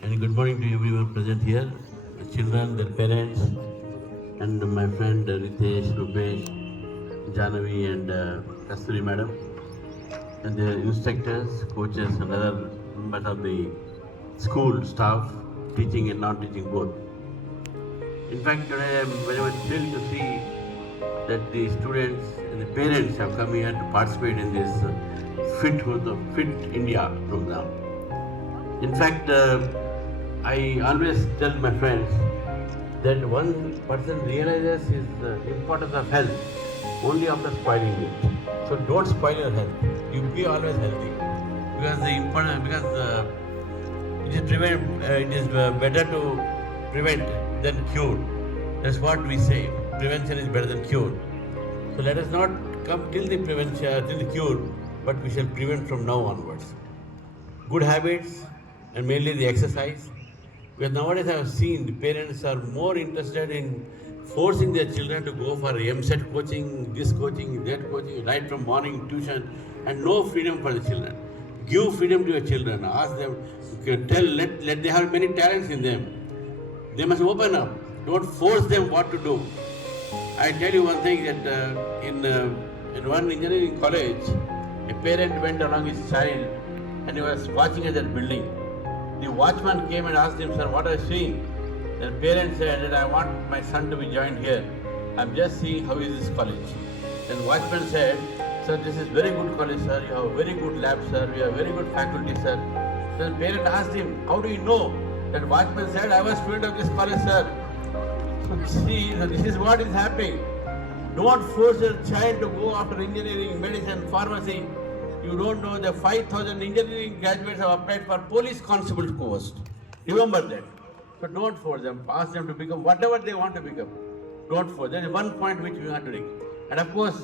And good morning to everyone present here, the children, their parents, and my friend Ritesh, Rupesh, Jaahnavi, and Kasturi madam, and their instructors, coaches, and other members of the school staff, teaching and non-teaching both. In fact, today I am very much thrilled to see that the students and the parents have come here to participate in this Fit India program. In fact, I always tell my friends that one person realizes the importance of health only after spoiling it. So don't spoil your health. You be always healthy it is better to prevent than cure. That's what we say. Prevention is better than cure. So let us not come till the prevention, till the cure, but we shall prevent from now onwards. Good habits and mainly the exercise. Because nowadays I have seen the parents are more interested in forcing their children to go for MSET coaching, this coaching, that coaching, right from morning tuition, and no freedom for the children. Give freedom to your children. Ask them, let they have many talents in them. They must open up. Don't force them what to do. I tell you one thing that in one engineering college, a parent went along his child and he was watching at that building. The watchman came and asked him, "Sir, what are you seeing?" The parent said that I want my son to be joined here. I'm just seeing how is this college. Then the watchman said, "Sir, this is very good college, sir. You have very good lab, sir. You have very good faculty, sir." Then the parent asked him, "How do you know?" That watchman said, "I was student of this college, sir." So see, this is what is happening. Don't force your child to go after engineering, medicine, pharmacy. You don't know the 5,000 engineering graduates have applied for police constable post. Remember that. So don't force them. Ask them to become whatever they want to become. Don't force. There is one point which we are doing. And of course,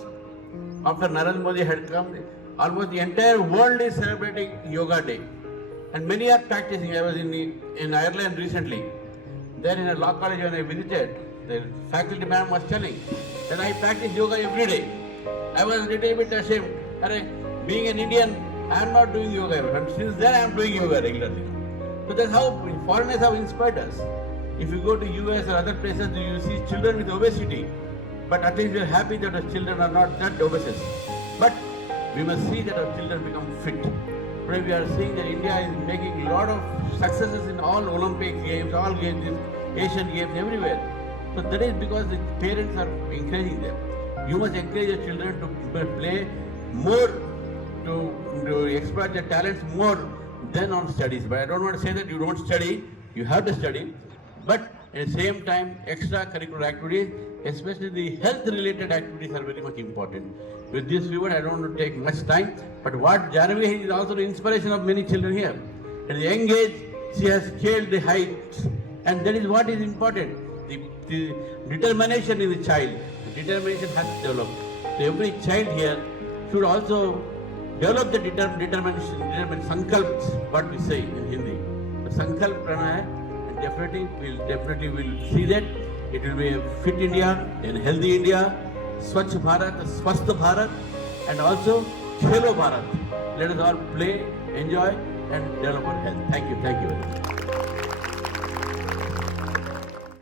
after Narendra Modi had come, almost the entire world is celebrating Yoga Day. And many are practicing. I was in Ireland recently. There in a law college when I visited, the faculty man was telling that I practice yoga every day. I was a little bit ashamed. Being an Indian, I am not doing yoga every day. And since then I am doing yoga regularly. So that's how foreigners have inspired us. If you go to US or other places, you see children with obesity. But at least we are happy that our children are not that obese. But we must see that our children become fit. Today we are seeing that India is making a lot of successes in all Olympic games, all games, Asian games, everywhere. So that is because the parents are encouraging them. You must encourage your children to play more, to exploit their talents more than on studies. But I don't want to say that you don't study, you have to study. But at the same time, extracurricular activities, especially the health-related activities, are very much important. With this view, I don't want to take much time, but what Jaahnavi is also the inspiration of many children here. At the young age, she has scaled the heights, and that is what is important. The determination in the child, the determination has to develop. So every child here should also develop the determination, sankalps, what we say in Hindi. The sankalp prana hai, and definitely will see that it will be a fit India, a healthy India, Swachh Bharat, Swasth Bharat, and also Khelo Bharat. Let us all play, enjoy, and develop our health. Thank you very much.